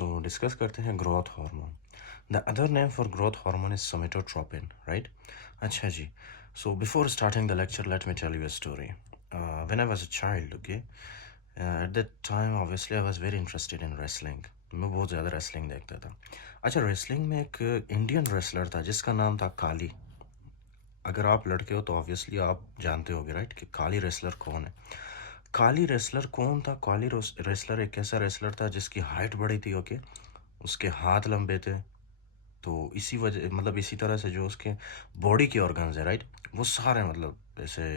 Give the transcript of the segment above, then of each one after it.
सो discuss करते हैं growth hormone. The other name for growth hormone is somatotropin, right? अच्छा जी। So before starting the lecture let me tell you a story. When I was a child, okay, at that time obviously I was very interested in wrestling. मैं बहुत ज़्यादा wrestling देखता था। अच्छा, wrestling में एक इंडियन रेसलर था जिसका नाम था काली। अगर आप लड़के हो तो ऑब्वियसली आप जानते होगे, राइट, कि काली रेसलर कौन है। काली रेसलर कौन था? काली रेसलर एक ऐसा रेसलर था जिसकी हाइट बड़ी थी, ओके, उसके हाथ लंबे थे। तो इसी वजह मतलब इसी तरह से जो उसके बॉडी के ऑर्गन्स है, राइट, वो सारे मतलब ऐसे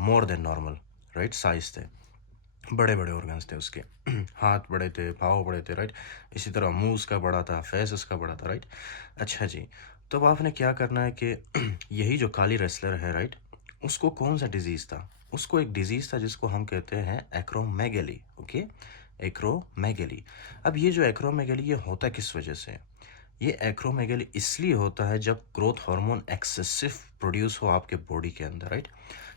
more than normal, right, size थे। बड़े बड़े ऑर्गन्स थे उसके। हाथ बड़े थे, पाँव बड़े थे, राइट। इसी तरह मुंह उसका बड़ा था, फेस उसका बड़ा था, राइट। अच्छा जी। तो अब आपने क्या करना है कि यही जो काली रेसलर है, राइट, उसको कौन सा डिजीज़ था? उसको एक डिजीज़ था जिसको हम कहते हैं एक्रोमेगेली, ओके, एक्रोमेगेली। अब ये जो एक्रोमेगेली ये होता किस वजह से है? ये एक्रोमेगेली इसलिए होता है जब ग्रोथ हार्मोन एक्सेसिव प्रोड्यूस हो आपके बॉडी के अंदर, राइट।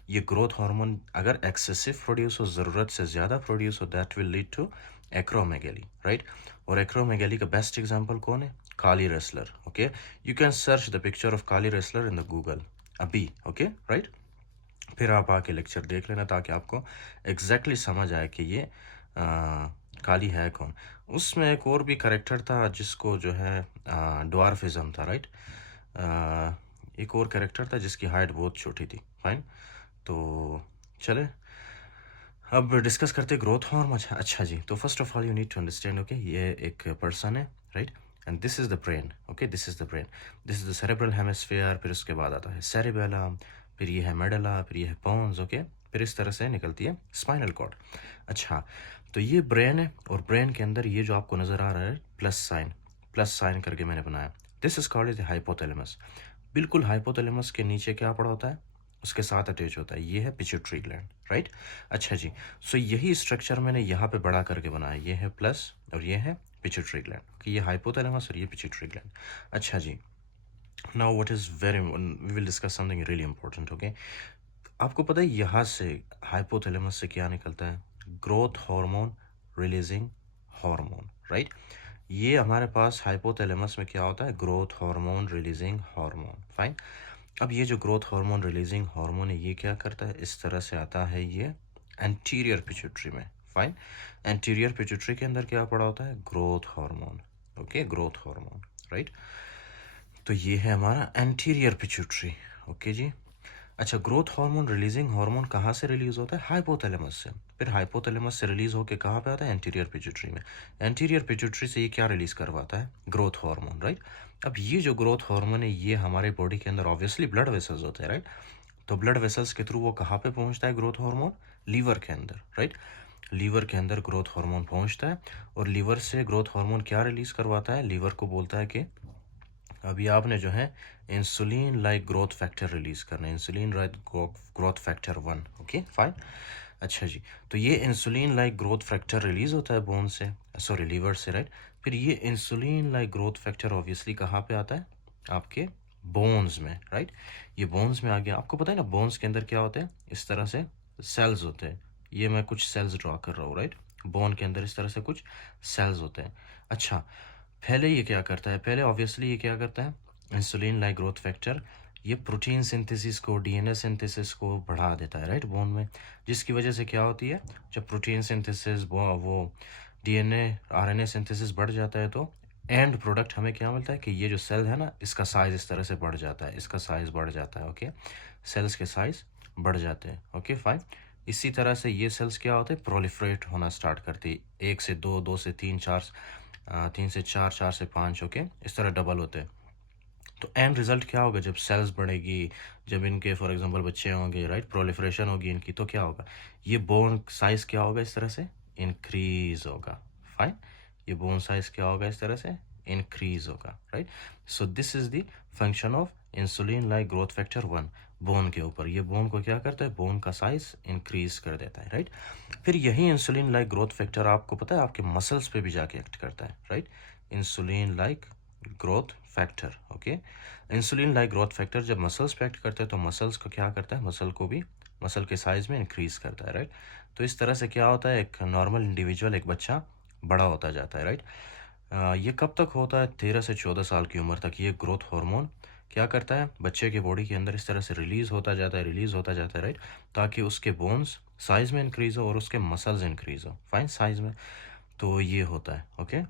ये ग्रोथ हार्मोन अगर एक्सेसिव प्रोड्यूस हो, ज़रूरत से ज़्यादा प्रोड्यूस हो, that will lead to acromegaly, right. और एक्रोमेगेली का बेस्ट एग्जांपल कौन है? Khali wrestler, okay. You can search the picture of Khali wrestler in the Google अभी, ओके, राइट। फिर आप आके लेक्चर देख लेना ताकि आपको एग्जैक्टली समझ आए कि ये काली है कौन। उसमें एक और भी करेक्टर था जिसको जो है ड्वार्फिज्म था, राइट। एक और करेक्टर था जिसकी हाइट बहुत छोटी थी, फाइन। तो चले अब डिस्कस करते ग्रोथ हार्मोन। अच्छा जी। तो first of all you need to understand, okay, ये एक पर्सन है, right, and this is the brain, okay, this is the brain, this is the cerebral hemisphere. फिर उसके बाद आता है सेरिबेलम, फिर ये है मेडुला, फिर ये है पोन्स, ओके, फिर इस तरह से निकलती है स्पाइनल कॉर्ड। अच्छा, तो ये ब्रेन है और ब्रेन के अंदर ये जो आपको नज़र आ रहा है प्लस साइन करके मैंने बनाया, this is called is the hypothalamus. बिल्कुल हाइपोथैलेमस के नीचे क्या पड़ा होता है? उसके साथ अटैच होता है, ये है पिट्यूटरी ग्लैंड, राइट। अच्छा जी। सो यही स्ट्रक्चर मैंने यहाँ पे बड़ा करके बनाया, ये है प्लस और ये है पिट्यूटरी ग्लैंड, कि ये हाइपोथैलेमस और ये पिट्यूटरी ग्लैंड। अच्छा जी। Now what is very we will discuss something really important, okay. आपको पता है यहाँ से हाइपोथैलेमस से क्या निकलता है? Growth hormone releasing hormone, right. ये हमारे पास हाइपोथैलेमस में क्या होता है? Growth hormone releasing hormone, fine. अब ये जो ग्रोथ हार्मोन रिलीजिंग हार्मोन है ये क्या करता है? इस तरह से आता है ये एंटीरियर पिट्यूटरी में, फाइन। एंटीरियर पिट्यूटरी के अंदर क्या पड़ा होता है? Growth hormone, okay, growth hormone, right. तो ये है हमारा एंटीरियर पिट्यूटरी, ओके जी। अच्छा, ग्रोथ हार्मोन रिलीजिंग हार्मोन कहाँ से रिलीज होता है? हाइपोथैलेमस से। फिर हाइपोथैलेमस से रिलीज होकर कहाँ पे आता है? एंटीरियर पिट्यूटरी में। एंटीरियर पिट्यूटरी से ये क्या रिलीज करवाता है? Growth hormone, right. अब ये जो ग्रोथ हार्मोन है ये हमारे बॉडी के अंदर ऑब्वियसली ब्लड वेसल्स होते हैं, राइट। तो ब्लड वेसल्स के थ्रू वो कहाँ पे पहुँचता है ग्रोथ हार्मोन? लीवर के अंदर, राइट। लीवर के अंदर ग्रोथ हार्मोन पहुँचता है और लीवर से ग्रोथ हार्मोन क्या रिलीज करवाता है? लीवर को बोलता है कि अभी आपने जो है insulin like growth factor release करना है, insulin like growth factor 1, okay, fine. अच्छा जी। तो ये insulin like growth factor release होता है बोन से, सॉरी लीवर से, राइट। फिर ये insulin like growth factor obviously कहाँ पे आता है? आपके बोन्स में, राइट। ये बोन्स में आ गया। आपको पता है ना बोन्स के अंदर क्या होते हैं? इस तरह से सेल्स होते हैं। ये मैं कुछ सेल्स ड्रॉ कर रहा हूँ, राइट। बोन के अंदर इस तरह से कुछ सेल्स होते हैं। अच्छा, पहले ये क्या करता है? पहले ऑब्वियसली ये क्या करता है? इंसुलिन लाइक ग्रोथ फैक्टर ये प्रोटीन सिंथेसिस को, डीएनए सिंथेसिस को बढ़ा देता है, राइट, बोन में। जिसकी वजह से क्या होती है? जब प्रोटीन सिंथेसिस वो डीएनए आरएनए सिंथेसिस बढ़ जाता है तो एंड प्रोडक्ट हमें क्या मिलता है? कि ये जो सेल है ना इसका साइज इस तरह से बढ़ जाता है, इसका साइज बढ़ जाता है, ओके। सेल्स के साइज बढ़ जाते हैं, ओके, फाइन। इसी तरह से ये सेल्स क्या होते हैं? प्रोलिफरेट होना स्टार्ट करती है, 1 से 2, 2 से 3, 4, 3 से 4, 4 से 5, ओके, इस तरह डबल होते हैं। तो एंड रिजल्ट क्या होगा? जब सेल्स बढ़ेगी, जब इनके फॉर एग्जांपल बच्चे होंगे, राइट, प्रोलिफरेशन होगी इनकी, तो क्या होगा? ये बोन साइज क्या होगा? इस तरह से इंक्रीज होगा, फाइन। ये बोन साइज क्या होगा? इस तरह से इंक्रीज होगा, right. So this is the function of insulin like growth factor 1 bone के ऊपर। ये बोन को क्या करता है? बोन का साइज इंक्रीज कर देता है, राइट। फिर यही इंसुलिन लाइक ग्रोथ फैक्टर आपको पता है आपके मसल्स पे भी जाके एक्ट करता है, right. Insulin like growth factor, okay. Insulin like growth factor जब मसल्स पे एक्ट करते हैं तो मसल्स को क्या करता है? मसल को भी मसल के साइज में इंक्रीज करता है, राइट। तो इस तरह से क्या होता है? एक नॉर्मल इंडिविजुअल, एक बच्चा बड़ा होता जाता है, राइट। ये कब तक होता है? 13 से 14 साल की उम्र तक ये ग्रोथ हार्मोन क्या करता है, बच्चे के बॉडी के अंदर इस तरह से रिलीज होता जाता है, रिलीज होता जाता है, राइट, ताकि उसके बोन्स साइज में इंक्रीज हो और उसके मसल्स इंक्रीज हो, फाइन, साइज में। तो ये होता है, ओके।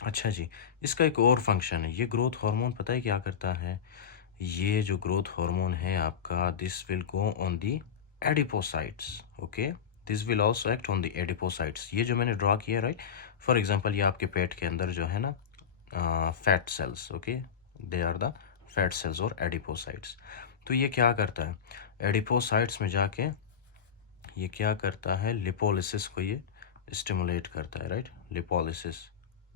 अच्छा जी, इसका एक और फंक्शन है, ये ग्रोथ हार्मोन पता है क्या करता है? ये जो ग्रोथ हार्मोन है आपका, this will go on the adipocytes, okay. This will also act on the adipocytes. ये जो मैंने ड्रॉ किया, राइट, फॉर एग्जांपल ये आपके पेट के अंदर जो है ना fat cells, okay, they are the fat cells और एडिपोसाइट्स। तो ये क्या करता है, एडिपोसाइट्स में जाके ये क्या करता है, लिपोलिसिस को ये स्टिमुलेट करता है, right, lipolysis,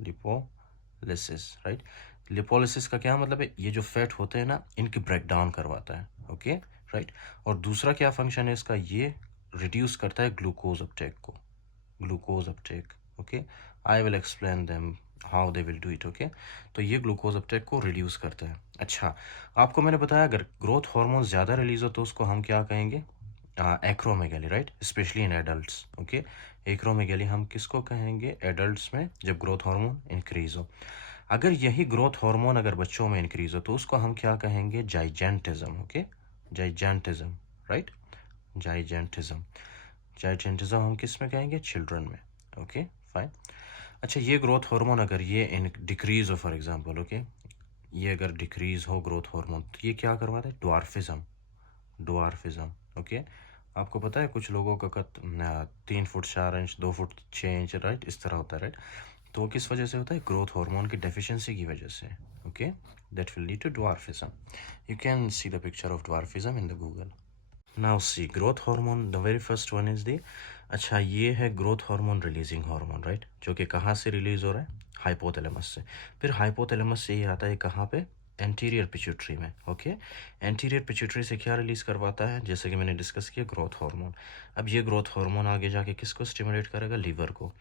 lipolysis, right. Lipolysis का क्या मतलब है, ये जो फैट होते हैं ना इनकी ब्रेक डाउन करवाता है, ओके, राइट। और दूसरा क्या फंक्शन है इसका, ये रिड्यूस करता है ग्लूकोज अपटेक को, glucose Uptake, okay. I will explain them how they will do it, okay. तो ये ग्लूकोज अपटेक को रिड्यूस करते हैं। अच्छा, आपको मैंने बताया अगर ग्रोथ हार्मोन ज़्यादा रिलीज हो तो उसको हम क्या कहेंगे, acromegaly, right, specially in adults, okay. Acromegaly हम किसको कहेंगे, एडल्ट्स में जब ग्रोथ हार्मोन इंक्रीज हो। अगर यही ग्रोथ हार्मोन अगर बच्चों में इंक्रीज हो तो उसको हम क्या कहेंगे, जाइजेंटिज्म, ओके, जाइजेंटिज्म, राइट, जाइजेंटिज्म। जाइजेंटिज्म हम किस में कहेंगे, चिल्ड्रन में, ओके, फाइन। अच्छा, ये ग्रोथ हार्मोन अगर ये इन डिक्रीज हो फॉर एग्जांपल, ओके, ये अगर डिक्रीज हो ग्रोथ हार्मोन तो ये क्या करवाता है, ड्वार्फिज्म, ड्वार्फिज्म, ओके। आपको पता है कुछ लोगों का कद 3 foot 4 inch 2 foot 6 inch, right, इस तरह होता है, राइट। तो वो किस वजह से होता है, ग्रोथ हार्मोन की डेफिशिएंसी की वजह से, okay. That will lead to dwarfism. You can see the picture of dwarfism in the Google. Now see growth hormone, the very first one is the, अच्छा ये है growth hormone releasing hormone, right, जो कि कहाँ से release हो रहा है, हाइपोथैलेमस से। फिर हाइपोथैलेमस से ये आता है कहाँ पे, एंटीरियर पिट्यूटरी में, ओके। एंटीरियर पिट्यूटरी से क्या रिलीज करवाता है, जैसे कि मैंने डिस्कस किया, ग्रोथ हार्मोन। अब ये ग्रोथ हार्मोन आगे जाके किसको स्टिमुलेट करेगा, लीवर को,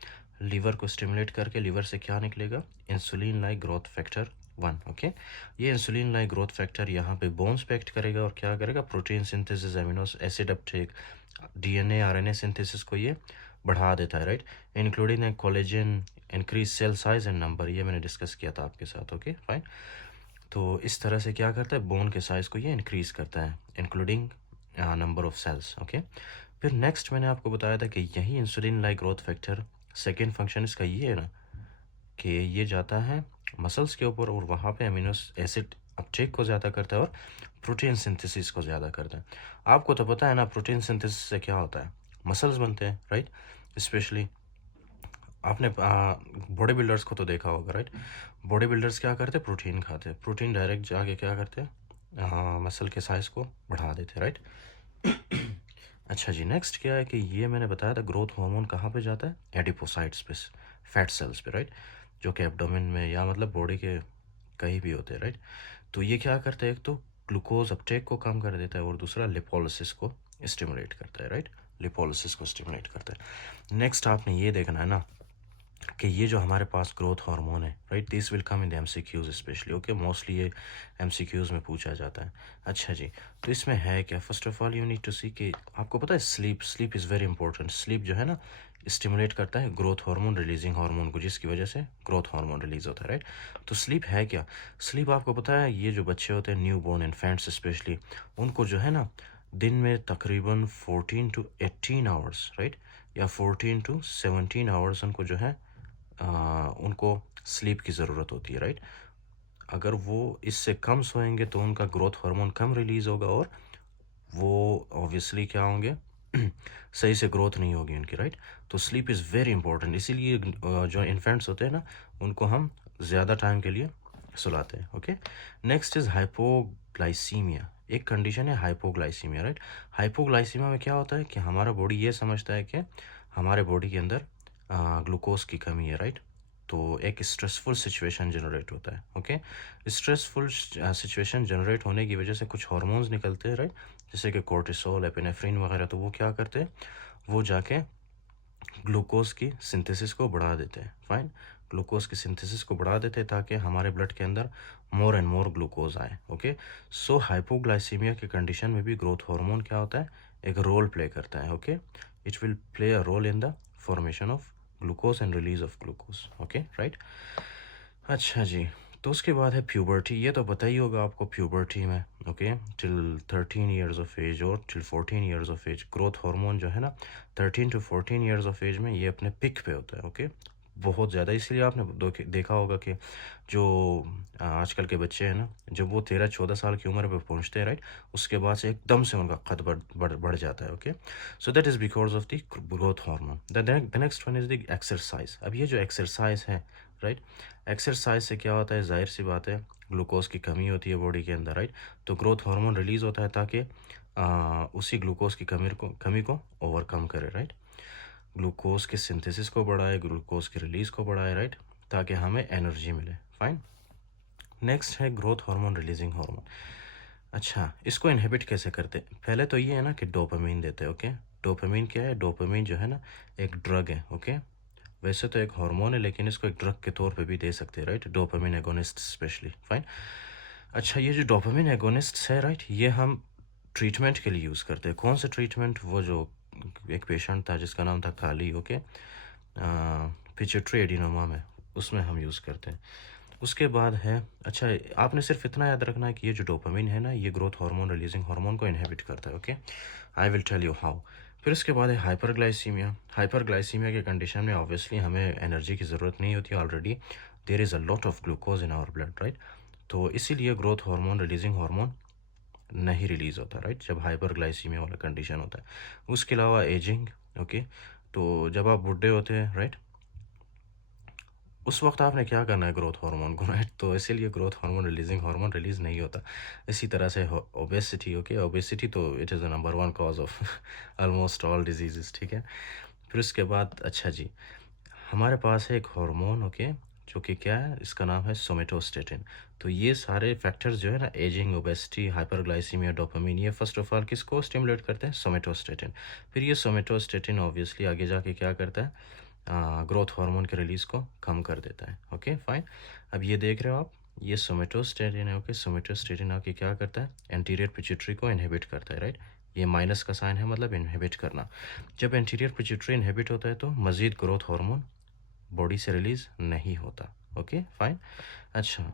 लीवर को स्टिमुलेट करके लीवर से क्या निकलेगा, insulin like growth factor 1, okay. ये इंसुलिन लाइक ग्रोथ फैक्टर यहाँ पे बोन्स पे एक्ट करेगा और क्या करेगा, protein synthesis, amino acid uptake, DNA RNA synthesis को ये बढ़ा देता है, right, including collagen, increase cell size and number, ये मैंने डिस्कस किया था आपके साथ, ओके, फाइन। तो इस तरह से क्या करता है, बोन के साइज को ये इंक्रीज करता है, including number of cells, okay. फिर नेक्स्ट मैंने आपको बताया था कि यही insulin like growth factor second function इसका ये है ना कि ये जाता है मसल्स के ऊपर और वहाँ पे अमीनो एसिड अपटेक को ज़्यादा करता है और प्रोटीन सिंथेसिस को ज़्यादा करता है। आपको तो पता है ना प्रोटीन सिंथेसिस से क्या होता है, मसल्स बनते हैं, राइट। स्पेशली आपने बॉडी बिल्डर्स को तो देखा होगा, राइट। बॉडी बिल्डर्स क्या करते हैं, प्रोटीन खाते हैं, प्रोटीन डायरेक्ट जाके क्या करते हैं, मसल के साइज को बढ़ा देते हैं, राइट। अच्छा जी, नेक्स्ट क्या है कि ये मैंने बताया था ग्रोथ हार्मोन कहाँ पे जाता है, एडिपोसाइट्स पे, फैट सेल्स पे, राइट, जो कि एब्डोमेन में या मतलब बॉडी के कहीं भी होते हैं, राइट। तो ये क्या करता है, एक तो ग्लूकोज अपटेक को कम कर देता है और दूसरा लिपोलिसिस को स्टिमुलेट करता है, राइट, लिपोलिसिस को स्टिमुलेट करता है। नेक्स्ट आपने ये देखना है ना कि ये जो हमारे पास ग्रोथ हार्मोन है, right, this will come in the MCQs specially, okay, mostly ये एमसीक्यूज में पूछा जाता है। अच्छा जी, तो इसमें है क्या, first of all you need to see कि आपको पता है sleep, sleep is very important. Sleep जो है ना स्टिमुलेट करता है ग्रोथ हार्मोन रिलीजिंग हार्मोन को, जिसकी वजह से ग्रोथ हार्मोन रिलीज होता है, राइट। तो स्लीप है क्या, स्लीप आपको पता है ये जो बच्चे होते हैं न्यू बॉर्न इन्फेंट्स स्पेशली, उनको जो है ना दिन में तकरीबन 14 to 18 आवर्स, राइट, या 14 to 17 आवर्स उनको जो है उनको स्लीप की ज़रूरत होती है, राइट। अगर वो इससे कम सोएंगे तो उनका ग्रोथ हार्मोन कम रिलीज़ होगा और वो ऑब्वियसली क्या होंगे, सही से ग्रोथ नहीं होगी उनकी, राइट। तो स्लीप इज़ वेरी इंपॉर्टेंट, इसीलिए जो इन्फेंट्स होते हैं ना उनको हम ज़्यादा टाइम के लिए सुलाते हैं, ओके। नेक्स्ट इज़ हाइपोग्लाइसीमिया, एक कंडीशन है हाइपोग्लाइसीमिया, राइट। हाइपोग्लाइसीमिया में क्या होता है कि हमारा बॉडी ये समझता है कि हमारे बॉडी के अंदर ग्लूकोज की कमी है, राइट। तो एक स्ट्रेसफुल सिचुएशन जनरेट होता है, ओके। स्ट्रेसफुल सिचुएशन जनरेट होने की वजह से कुछ हार्मोन्स निकलते हैं, राइट, जैसे कि कोर्टिसोल, एपिनेफ्रिन वगैरह। तो वो क्या करते हैं, वो जाके ग्लूकोज की सिंथेसिस को बढ़ा देते हैं, फाइन, ग्लूकोज की सिंथेसिस को बढ़ा देते हैं ताकि हमारे ब्लड के अंदर मोर एंड मोर ग्लूकोज आए, ओके। सो हाइपोग्लाइसीमिया की कंडीशन में भी ग्रोथ हार्मोन क्या होता है, एक रोल प्ले करता है, okay. It will play a role in the formation of glucose and release of glucose, okay right. अच्छा जी, तो उसके बाद है प्यूबर्टी। ये तो पता ही होगा आपको, प्यूबर्टी में okay till 13 years of age और till 14 years of age growth hormone जो है ना 13 to 14 ईयर्स ऑफ एज में ये अपने पिक पे होता है, ओके बहुत ज़्यादा। इसलिए आपने देखा होगा कि जो आजकल के बच्चे हैं ना, जब वो 13-14 साल की उम्र पे पहुंचते हैं राइट, उसके बाद से एकदम से उनका कद बढ़ जाता है, okay. So that is because of the growth hormone. The next one is the exercise. अब ये जो एक्सरसाइज है राइट, एक्सरसाइज से क्या होता है, जाहिर सी बात है ग्लूकोज की कमी होती है बॉडी के अंदर राइट, तो ग्रोथ हार्मोन रिलीज होता है ताकि उसी ग्लूकोज की कमी को ओवरकम करे राइट, ग्लूकोज के सिंथेसिस को बढ़ाए, ग्लूकोज के रिलीज को बढ़ाए राइट, ताकि हमें एनर्जी मिले। फाइन। नेक्स्ट है ग्रोथ हार्मोन रिलीजिंग हार्मोन। अच्छा, इसको इनहिबिट कैसे करते हैं? पहले तो ये है ना कि डोपामीन देते हैं, ओके। डोपामीन क्या है? डोपामीन जो है ना एक ड्रग है, ओके। वैसे तो एक हार्मोन है लेकिन इसको एक ड्रग के तौर पे भी दे सकते हैं right, dopamine agonist specially. Fine. अच्छा, ये जो डोपामिन एगोनिस्ट है राइट, ये हम ट्रीटमेंट के लिए यूज़ करते हैं। कौन सा ट्रीटमेंट? वो जो एक पेशेंट था जिसका नाम था काली, ओके, पिट्यूटरी एडिनोमा में, उसमें हम यूज़ करते हैं। उसके बाद है, अच्छा आपने सिर्फ इतना याद रखना है कि ये जो डोपामिन है ना, ये ग्रोथ हार्मोन रिलीजिंग हार्मोन को इनहिबिट करता है, okay. I will tell you how. फिर उसके बाद है हाइपरग्लाइसीमिया। हाइपरग्लाइसीमिया के कंडीशन में ऑब्वियसली हमें एनर्जी की ज़रूरत नहीं होती, already there is a lot of glucose in our blood right, तो इसीलिए ग्रोथ हार्मोन रिलीजिंग हार्मोन नहीं रिलीज़ होता राइट, जब हाइपरग्लाइसीमिया वाला कंडीशन होता है। उसके अलावा एजिंग, ओके, तो जब आप बुढ़े होते हैं राइट, उस वक्त आपने क्या करना है ग्रोथ हार्मोन को राइट, तो इसीलिए growth hormone releasing hormone release नहीं होता। इसी तरह से ओबेसिटी, ओके, ओबेसिटी तो it is the number one cause of almost all disease, ठीक है। फिर उसके बाद अच्छा जी, हमारे पास है एक हार्मोन, ओके, जो कि क्या है, इसका नाम है सोमेटोस्टेटिन। तो ये सारे फैक्टर्स जो है ना, एजिंग, ओबेसिटी, हाइपरग्लाइसीमिया, डोपामिन, ये फर्स्ट ऑफ ऑल किसको स्टिमुलेट करते हैं? सोमेटोस्टेटिन। फिर ये सोमेटोस्टेटिन ऑब्वियसली आगे जाके क्या करता है, ग्रोथ हार्मोन के रिलीज को कम कर देता है, ओके फाइन। अब ये देख रहे हो आप, ये सोमेटोस्टेटिन है, ओके। सोमेटोस्टेटिन आके क्या करता है, एंटीरियर पिट्यूटरी को इनहिबिट करता है राइट, ये माइनस का साइन है, मतलब इनहिबिट करना। जब एंटीरियर पिट्यूटरी इनहिबिट होता है तो मजीद ग्रोथ हार्मोन बॉडी से रिलीज नहीं होता, ओके फाइन। अच्छा,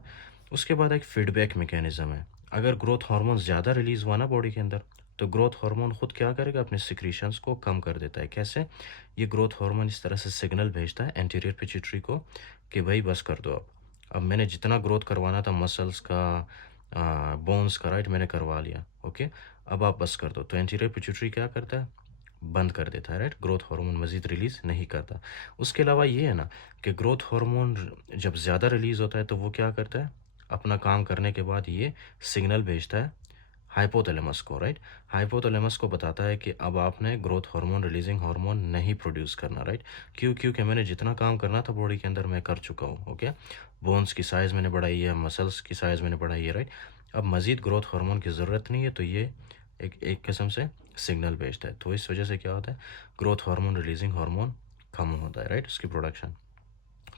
उसके बाद एक फीडबैक मैकेनिज्म है। अगर ग्रोथ हार्मोन ज़्यादा रिलीज हुआ ना बॉडी के अंदर, तो ग्रोथ हार्मोन खुद क्या करेगा, अपने सिक्रीशंस को कम कर देता है। कैसे? ये ग्रोथ हार्मोन इस तरह से सिग्नल भेजता है एंटीरियर पिट्यूटरी को कि भाई बस कर दो, अब मैंने जितना ग्रोथ करवाना था मसल्स का, बोन्स का राइट, मैंने करवा लिया, ओके, अब आप बस कर दो। तो एंटीरियर पिट्यूटरी क्या करता है, बंद कर देता है राइट, ग्रोथ हार्मोन मजीद रिलीज़ नहीं करता। उसके अलावा ये है ना कि ग्रोथ हार्मोन जब ज़्यादा रिलीज़ होता है तो वो क्या करता है, अपना काम करने के बाद ये सिग्नल भेजता है हाइपोथैलेमस को राइट, हाइपोथैलेमस को बताता है कि अब आपने ग्रोथ हार्मोन रिलीजिंग हार्मोन नहीं प्रोड्यूस करना राइट। क्यों? क्योंकि मैंने जितना काम करना था बॉडी के अंदर मैं कर चुका हूँ, ओके। बोन्स की साइज़ मैंने बढ़ाई है, मसल्स की साइज़ मैंने बढ़ाई है राइट, अब मज़ीद ग्रोथ हार्मोन की ज़रूरत नहीं है, तो ये एक किस्म से सिग्नल भेजता है। तो इस वजह से क्या होता है, ग्रोथ हार्मोन रिलीजिंग हार्मोन कम होता है राइट, उसकी प्रोडक्शन।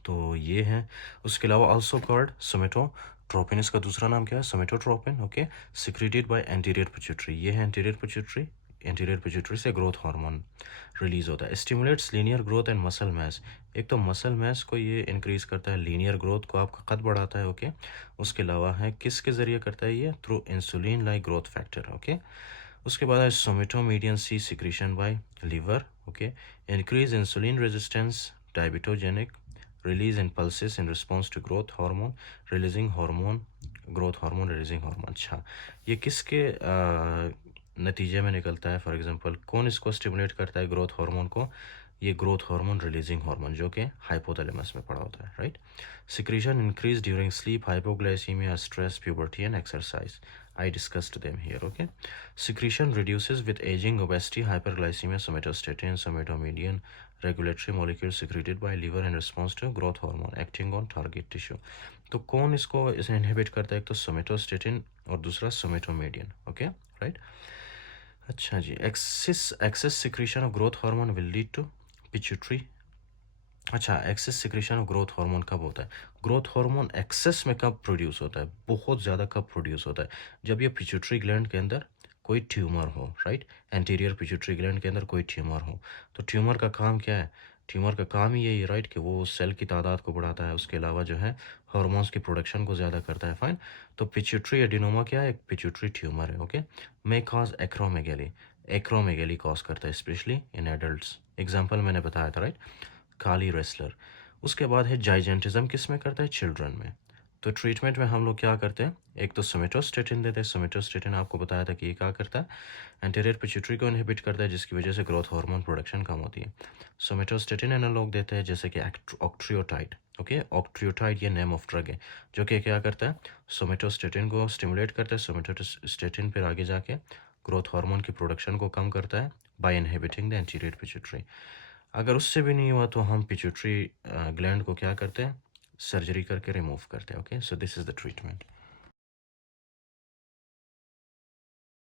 तो ये है। उसके अलावा ऑल्सो कॉल्ड सोमेटोट्रोपिन, इसका दूसरा नाम क्या है, somatotropin, okay, secreted by anterior pituitary. ये है एंटीरियर पिट्यूटरी, एंटीरियर पिट्यूटरी से ग्रोथ हार्मोन रिलीज होता है। Stimulates linear growth and muscle mass. एक तो मसल मैस को ये इंक्रीज करता है, लीनियर ग्रोथ को, आपका कद बढ़ाता है, ओके। उसके अलावा है किसके ज़रिए करता है ये, through insulin like growth factor, okay. उसके बाद है somatomedin C secretion by liver, okay, increase insulin resistance, diabetogenic, release impulses in response to growth hormone releasing hormone, growth hormone releasing hormone। अच्छा, ये किसके नतीजे में निकलता है? फॉर एग्जांपल कौन इसको स्टिमुलेट करता है ग्रोथ हार्मोन को? ये ग्रोथ हार्मोन रिलीजिंग हार्मोन जो कि हाइपोथैलेमस में पड़ा होता है right. Secretion increase during sleep, hypoglycaemia, stress, puberty and exercise. I discussed them here, okay. Secretion reduces with aging, obesity, hyperglycemia, somatostatin, somatomedian, regulatory molecule secreted by liver in response to growth hormone acting on target tissue। तो कौन इसको इसे inhibit करता है? एक तो somatostatin और दूसरा सोमेटोमेडियन, ओके राइट। अच्छा जी, excess secretion of growth hormone will lead to pituitary. अच्छा, excess secretion of growth hormone कब होता है? ग्रोथ हार्मोन एक्सेस में कब प्रोड्यूस होता है, बहुत ज़्यादा कब प्रोड्यूस होता है? जब ये पिट्यूटरी ग्लैंड के अंदर कोई ट्यूमर हो राइट, एंटीरियर पिट्यूटरी ग्लैंड के अंदर कोई ट्यूमर हो। तो ट्यूमर का काम क्या है, ट्यूमर का काम ही यही, राइट, कि वो सेल की तादाद को बढ़ाता है, उसके अलावा जो है हार्मोन्स की प्रोडक्शन को ज़्यादा करता है, फाइन। तो पिट्यूटरी एडिनोमा क्या है? एक पिट्यूटरी ट्यूमर है, okay. May cause acromegaly, acromegaly cause करता है स्पेशली इन एडल्ट्स। एग्जाम्पल मैंने बताया था, राइट, काली रेसलर। उसके बाद है जाइजेंटिज्म, किस में करता है? चिल्ड्रन में। तो ट्रीटमेंट में हम लोग क्या करते हैं? एक तो सोमेटोस्टेटिन देते हैं। सोमेटोस्टेटिन आपको बताया था कि ये क्या करता है? एंटीरियर पिट्यूटरी को इनहिबिट करता है, जिसकी वजह से ग्रोथ हार्मोन प्रोडक्शन कम होती है। सोमेटोस्टेटिन एनालॉग देते हैं जैसे कि ऑक्ट्रियोटाइड, ओके। ऑक्ट्रियोटाइड ये नेम ऑफ ड्रग है, जो कि क्या करता है? सोमेटोस्टेटिन को स्टिमुलेट करता है। सोमेटोस्टेटिन फिर आगे जाके ग्रोथ हार्मोन की प्रोडक्शन को कम करता है by inhibiting the anterior pituitary. अगर उससे भी नहीं हुआ तो हम पिट्यूटरी ग्लैंड को क्या करते हैं? सर्जरी करके रिमूव करते हैं, okay. So this is the treatment.